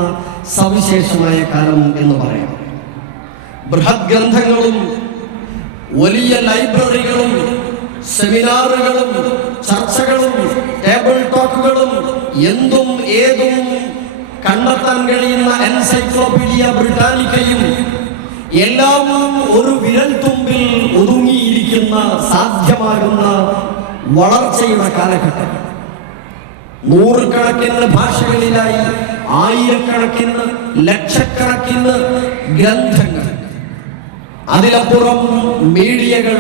സവിശേഷമായ കാലം എന്ന് പറയാം. ബൃഹത് ഗ്രന്ഥങ്ങളും വലിയ ലൈബ്രറികളും സെമിനാറുകളും ചർച്ചകളും ടേബിൾ ടോക്കുകളും എന്തും ഏതും കണ്ടെത്താൻ കഴിയുന്ന എൻസൈക്ലോപീഡിയ ബ്രിട്ടാനിക്കയും എല്ലാം ഒരു വിരൽ തുമ്പിൽ ഒതുങ്ങിയിരിക്കുന്ന സാധ്യമാകുന്ന വളർച്ചയുടെ കാലഘട്ടം. നൂറുകണക്കിന് ഭാഷകളിലായി ആയിരക്കണക്കിന് ലക്ഷക്കണക്കിന് ഗ്രന്ഥങ്ങൾ, അതിലപ്പുറം മീഡിയകൾ,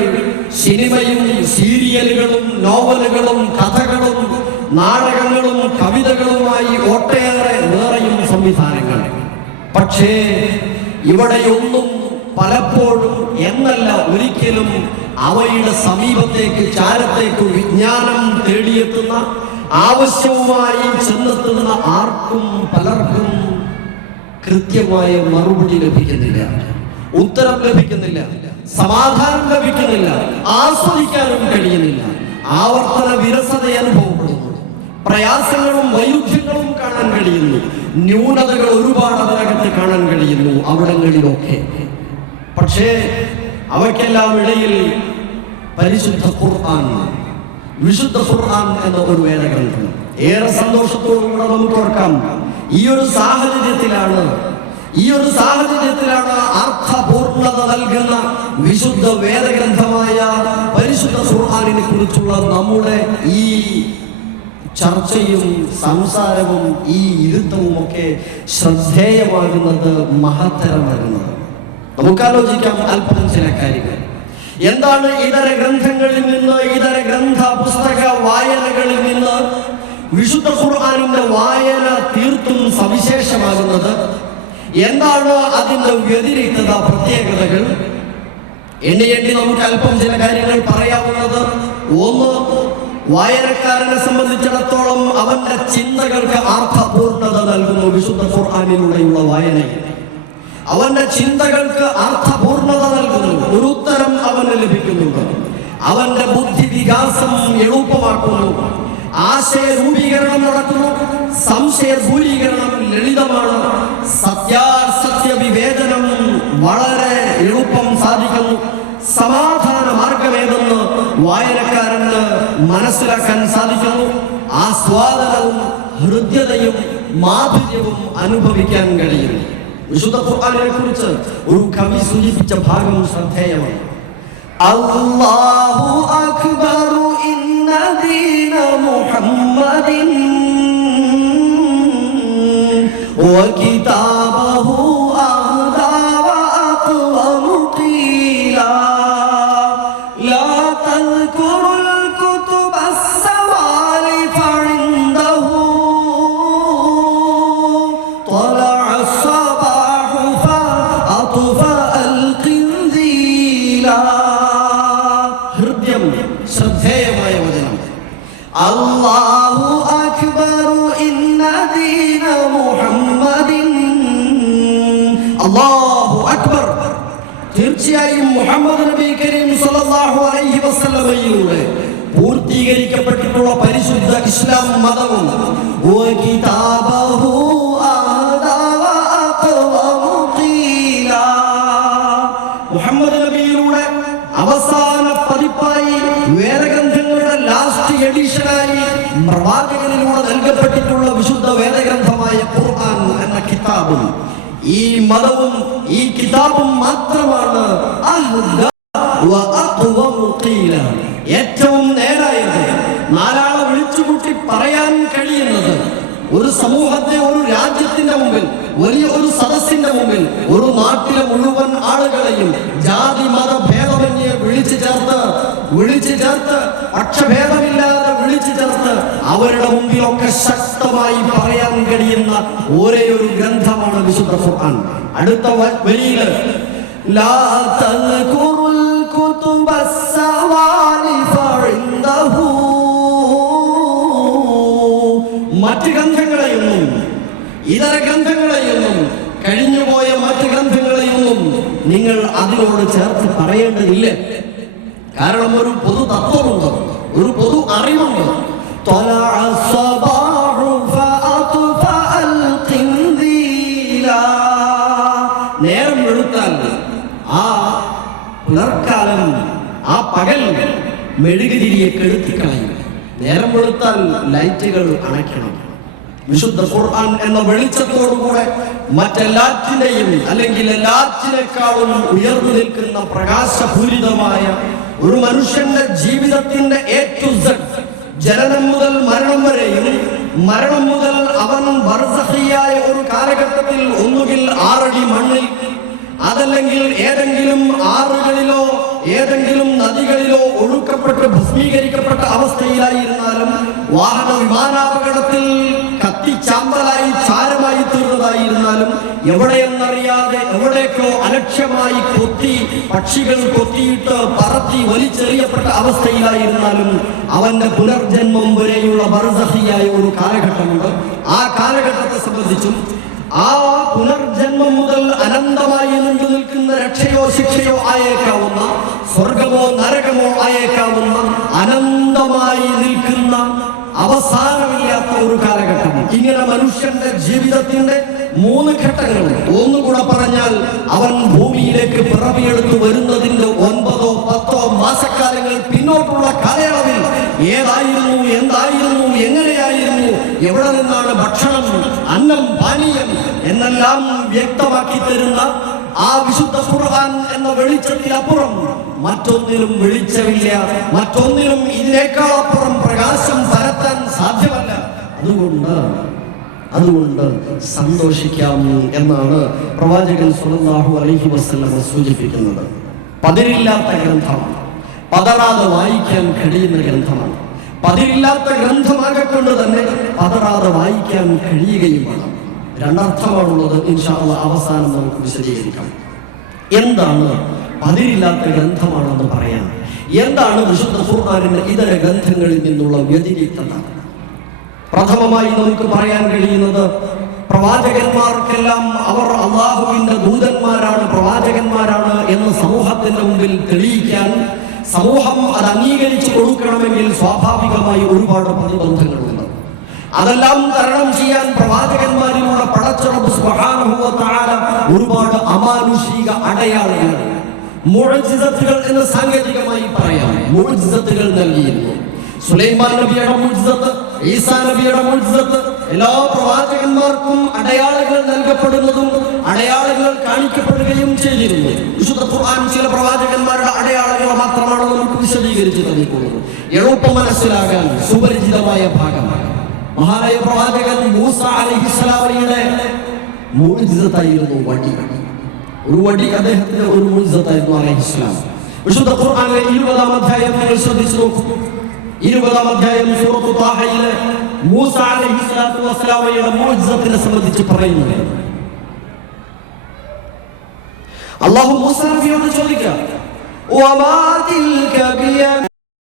സിനിമയും സീരിയലുകളും നോവലുകളും കഥകളും നാടകങ്ങളും കവിതകളുമായി ഒട്ടേറെ വേറെയും സംവിധാനങ്ങൾ. പക്ഷേ ഇവിടെയൊന്നും പലപ്പോഴും എന്നല്ല ഒരിക്കലും അവയുടെ സമീപത്തേക്ക്, ചാരത്തേക്ക് വിജ്ഞാനം തേടിയെത്തുന്ന, ആവശ്യവുമായി ചെന്നെത്തുന്ന പലർക്കും കൃത്യമായ മറുപടി ലഭിക്കുന്നില്ല, ഉത്തരം ലഭിക്കുന്നില്ല. സമാധാനം ലഭിക്കുന്നില്ല, ആസ്വദിക്കാനും കഴിയുന്നില്ല. ആവർത്തന വിരസത അനുഭവപ്പെടുന്നു, പ്രയാസങ്ങളും വൈരുദ്ധ്യങ്ങളും കാണാൻ കഴിയുന്നു, ന്യൂനതകൾ ഒരുപാട് അതിനകത്ത് കാണാൻ കഴിയുന്നു അവിടങ്ങളിലൊക്കെ. പക്ഷേ അവയ്ക്കെല്ലാം ഇടയിൽ പരിശുദ്ധ ഖുർആൻ, വിശുദ്ധ ഖുർആൻ എന്ന ഒരു വേദഗ്രന്ഥം ഏറെ സന്തോഷത്തോടുകൂടെ നമുക്ക് ഓർക്കാം. ഈ ഒരു സാഹചര്യത്തിലാണ് അർത്ഥപൂർണത നൽകുന്ന വിശുദ്ധ വേദഗ്രന്ഥമായ പരിശുദ്ധ ഖുർആനിനെ കുറിച്ചുള്ള നമ്മുടെ ഈ ചർച്ചയും സംസാരവും ഈ ഇരുത്തവും ഒക്കെ ശ്രദ്ധേയമാകുന്നത്, മഹത്തരമാകുന്നത്. നമുക്കാലോചിക്കാം അല്പം ചില കാര്യങ്ങൾ. എന്താണ് ഇതര ഗ്രന്ഥങ്ങളിൽ നിന്ന്, ഇതര ഗ്രന്ഥ പുസ്തക വായനകളിൽ നിന്ന് വിശുദ്ധ ഖുർആനിന്റെ വായന തീർത്തും സവിശേഷമാകുന്നത്? എന്താണ് അതിന്റെ വ്യതിരിക്തത, പ്രത്യേകതകൾ? എണ്ണി നമുക്ക് അല്പം ചില കാര്യങ്ങൾ പറയാവുന്നത്. ഒന്ന്, വായനക്കാരനെ സംബന്ധിച്ചിടത്തോളം അവന്റെ ചിന്തകൾക്ക് അർത്ഥപൂർണത നൽകുന്നു വിശുദ്ധ ഖുർആനിലൂടെയുള്ള വായനയിൽ. അവന്റെ ചിന്തകൾക്ക് അർത്ഥപൂർണത നൽകുന്നു, ഒരു ഉത്തരം അവന് ലഭിക്കുന്നുണ്ട്. അവന്റെ ബുദ്ധി വികാസം എളുപ്പമാക്കുന്നു, ആശയ രൂപീകരണം നടക്കുന്നു, സംശയ ദൂരീകരണം ലളിതമാണ്, സത്യാസത്യ വിവേചനം വളരെ എളുപ്പം സാധിക്കുന്നു, സമാധാന മാർഗമേതെന്ന് വായനക്കാരന് മനസ്സിലാക്കാൻ സാധിക്കുന്നു, ആസ്വാദനവും ഹൃദ്യതയും മാധുര്യവും അനുഭവിക്കാൻ കഴിയുന്നു. വിശുദ്ധ ഖുർആനിനെ കുറിച്ച് ഒരു കവി സൂചിപ്പിച്ച ഭാഗം ശ്രദ്ധേയമാണ്. അല്ലാഹു അക്ബർ ഇന്ന ദീന മുഹമ്മദിൻ വകിതാബഹു അഹ്ദാ വഅഖ്വമു ഖീലാ ലാ തദ്കുറുൽ കുതുബസ് സവാലി ഫഇൻദഹു ത്വലഅസ് സബാഹു ഫഅത്ഫഅൽ ഖിൻദീലാ. ഹൃദ്യം ശ്രദ്ധേയമായ വചനം. അല്ലാഹു അക്ബർ ഇന്ന ദീന മുഹമ്മദിൻ. അല്ലാഹു അക്ബർ, തീർച്ചയായും മുഹമ്മദ് നബി കരീം സല്ലല്ലാഹു അലൈഹി വസല്ലമയിലൂടെ പൂർത്തീകരിക്കപ്പെട്ടിട്ടുള്ള പരിശുദ്ധ ഇസ്ലാം മതവും വകിതാബഹു അഹ്ദാ വഅഖ്വമു ഖീലാ, മുഹമ്മദ് നബിയിലൂടെ അവസാന പതിപ്പായി വേദഗ്രന്ഥങ്ങളുടെ ലാസ്റ്റ് എഡിഷനായി പ്രവാചകനിലൂടെ നൽകപ്പെട്ടിട്ടുള്ള വിശുദ്ധ വേദഗ്രന്ഥമായ ഖുർആൻ എന്ന കിതാബും ഈ മതവും ഈ കിതാബും മാത്രമാണ് അഹ്ദാ വഅഖ്വമു ഖീലാ, ഏറ്റവും നേരായത്, നാലാളെ വിളിച്ചുകൂട്ടി പറയാൻ കഴിയുന്നത്, ഒരു സമൂഹത്തെ, ഒരു രാജ്യത്തിന്റെ മുമ്പിൽ, വലിയ ഒരു സദസ്സിന്റെ മുമ്പിൽ, ഒരു നാട്ടിലെ മുഴുവൻ ആളുകളെയും ജാതി മത ഭേദമന്യേ വിളിച്ചു ചേർത്ത് പക്ഷഭേദമില്ലാതെ വിളിച്ചു ചേർത്ത് അവരുടെ മുമ്പിലൊക്കെ ശക്തമായി പറയാൻ കഴിയുന്ന ഒരേ ഒരു ഗ്രന്ഥമാണ് വിശുദ്ധ ഖുർആൻ. അടുത്ത വരിയില് ലാ തദ്കുറുൽ കുതുബസ് സവാലി ഫഇൻദഹു, മറ്റ് ഗ്രന്ഥങ്ങളെയൊന്നും, ഇതര ഗ്രന്ഥങ്ങളെയൊന്നും, കഴിഞ്ഞുപോയ മറ്റ് ഗ്രന്ഥങ്ങളെയൊന്നും നിങ്ങൾ അതിനോട് ചേർത്ത് പറയേണ്ടതില്ല. കാരണം ഒരു പൊതു തത്വമുണ്ട്, ഒരു പൊതു അറിവുണ്ട്. നേരം വെളുത്താൽ ആ പുലർക്കാലം, ആ പകൽ മെഴുകുതിരിയെ കെടുത്തിക്കളയും. നേരം വെളുത്താൽ ലൈറ്റുകൾ അണയ്ക്കണം. വിശുദ്ധ ഖുർആൻ എന്ന വെളിച്ചത്തോടുകൂടെ മറ്റെല്ലാറ്റിന്റെയും, അല്ലെങ്കിൽ എല്ലാറ്റിനേക്കാളും ഉയർന്നു നിൽക്കുന്ന പ്രകാശപൂരിതമായ ഒരു മനുഷ്യന്റെ ജീവിതത്തിന്റെ A to Z, ജനനം മുതൽ മരണം വരെയും, മരണം മുതൽ അവൻ ബർസഖിയായ ഒരു കാലഘട്ടത്തിൽ ഒന്നുകിൽ 6 അടി മണ്ണിൽ, അതല്ലെങ്കിൽ ഏതെങ്കിലും ആറുകളിലോ ഏതെങ്കിലും നദികളിലോ ഒഴുക്കപ്പെട്ട് ഭസ്മീകരിക്കപ്പെട്ട അവസ്ഥയിലായിരുന്നാലും, വാഹന വിമാനാപകടത്തിൽ കത്തിച്ചാമ്പലായി ചാരമായി തീർന്നതായിരുന്നാലും, എവിടെയെന്നറിയാതെ എവിടേക്കോ അലക്ഷ്യമായി പക്ഷികൾ കൊത്തിയിട്ട് പറത്തി വലിച്ചെറിയപ്പെട്ട അവസ്ഥയിലായിരുന്നാലും, അവന്റെ പുനർജന്മം വരെയുള്ള ബർസഖിയായ ഒരു കാലഘട്ടമുണ്ട്. ആ കാലഘട്ടത്തെ സംബന്ധിച്ചും ആ പുനർജന്മം മുതൽ അനന്തമായി നീണ്ടു നിൽക്കുന്ന രക്ഷയോ ശിക്ഷയോ ആയേക്കാവുന്ന, സ്വർഗമോ നരകമോ ആയേക്കാവുന്ന, അനന്തമായി നിൽക്കുന്ന അവസാനമില്ലാത്ത ഒരു കാലഘട്ടം. ഇങ്ങനെ മനുഷ്യന്റെ ജീവിതത്തിന്റെ 3 ഘട്ടങ്ങൾ. ഒന്നുകൂടെ പറഞ്ഞാൽ, അവൻ ഭൂമിയിലേക്ക് പിറവിയെടുത്തു വരുന്നതിന്റെ 9 or 10 മാസക്കാലങ്ങൾ പിന്നോട്ടുള്ള കാലയളവിൽ ഏതായിരുന്നു, എന്തായിരുന്നു, എങ്ങനെയായിരുന്നു, എവിടെ നിന്നാണ് ഭക്ഷണം, അന്നം, പാനീയം എന്നെല്ലാം വ്യക്തമാക്കി തരുന്ന ആ വിശുദ്ധ ഖുർആൻ എന്ന വെളിച്ചത്തിലപ്പുറം മറ്റൊന്നിനും വെളിച്ചമില്ല, മറ്റൊന്നിനും ഇതിനേക്കാളപ്പുറം പ്രകാശം പരത്താൻ സാധ്യമല്ല. അതുകൊണ്ട് സന്തോഷിക്കാം എന്നാണ് പ്രവാചകൻ സ്വല്ലല്ലാഹു അലൈഹി വസല്ലം സൂചിപ്പിക്കുന്നത്. പതിരില്ലാത്ത ഗ്രന്ഥമാണ്, പതറാതെ വായിക്കാൻ കഴിയുന്ന ഗ്രന്ഥമാണ്. പതിരില്ലാത്ത ഗ്രന്ഥമാകൊണ്ട് തന്നെ പതറാതെ വായിക്കാൻ കഴിയുകയുമാണ്. 2 അർത്ഥമാണുള്ളത്. ഇൻഷാ അല്ലാഹ് അവസാനം നമുക്ക് വിശദീകരിക്കാം. എന്താണ് പതിരില്ലാത്ത ഗ്രന്ഥമാണെന്ന് പറയാൻ? എന്താണ് വിശുദ്ധ ഖുർആനിന്റെ ഇതര ഗ്രന്ഥങ്ങളിൽ നിന്നുള്ള വ്യതിരിക്തത? പ്രഥമമായി നമുക്ക് പറയാൻ കഴിയുന്നത്, പ്രവാചകന്മാർക്കെല്ലാം അവർ അള്ളാഹുവിന്റെ ദൂതന്മാരാണ്, പ്രവാചകന്മാരാണ് എന്ന് സമൂഹത്തിന്റെ മുമ്പിൽ തെളിയിക്കാൻ സമൂഹം അത് അംഗീകരിച്ചു കൊടുക്കണമെങ്കിൽ സ്വാഭാവികമായി ഒരുപാട് പ്രതിബന്ധങ്ങളുണ്ട്. അതെല്ലാം തരണം ചെയ്യാൻ പ്രവാചകന്മാരിലൂടെ പടച്ചറബ് സുബ്ഹാനഹു വ തആല ഒരുപാട് അമാനുഷിക അടയാളങ്ങൾ, മുഅ്ജിസത്തുകൾ എന്ന് സാങ്കേതികമായി പറയാം, മുഅ്ജിസത്തുകൾ നൽകിയിരുന്നു. സുലൈമാൻ നബിയുടെ മുഅ്ജിസത്ത്, ഈസാ നബിയുടെ മുഅ്ജിസത്ത്, എല്ലാ പ്രവാചകന്മാർക്കും അടയാളങ്ങൾ നൽകപ്പെടുന്നതും അടയാളങ്ങൾ കാണിക്കപ്പെടുകയും ചെയ്തിരുന്നു. വിശുദ്ധ ഖുർആൻ ചില പ്രവാചകന്മാരുടെ അടയാളങ്ങൾ മാത്രമാണ് നമുക്ക് വിശദീകരിച്ച് തന്നിട്ടുള്ളത്. എളുപ്പം മനസ്സിലാകാൻ സുപരിചിതമായ ഭാഗമാണ്. മഹാനായ പ്രവാചകൻ മൂസ അലൈഹിസ്സലാമിയുടെ മുഅ്ജിസത്തായിരുന്നു വടി. ഒരു വടി അദ്ദേഹത്തിന്റെ ഒരു മുഅ്ജിസത്തായിരുന്നു അലൈഹിസ്സലാം. വിശുദ്ധ ഖുർആനിലെ 20-ാം അധ്യായം നിങ്ങൾ ശ്രദ്ധിച്ചു നോക്കൂ. 20-ാം അധ്യായം സൂറത്തു താഹയിലെ മൂസ അലൈഹിസ്സലാത്തു വസ്സലാമയുടെ മുഅ്ജിസത്തിനെ സംബന്ധിച്ച് പറയുന്നു. അല്ലാഹു മൂസ നബിയോട് ചോദിക്കുക,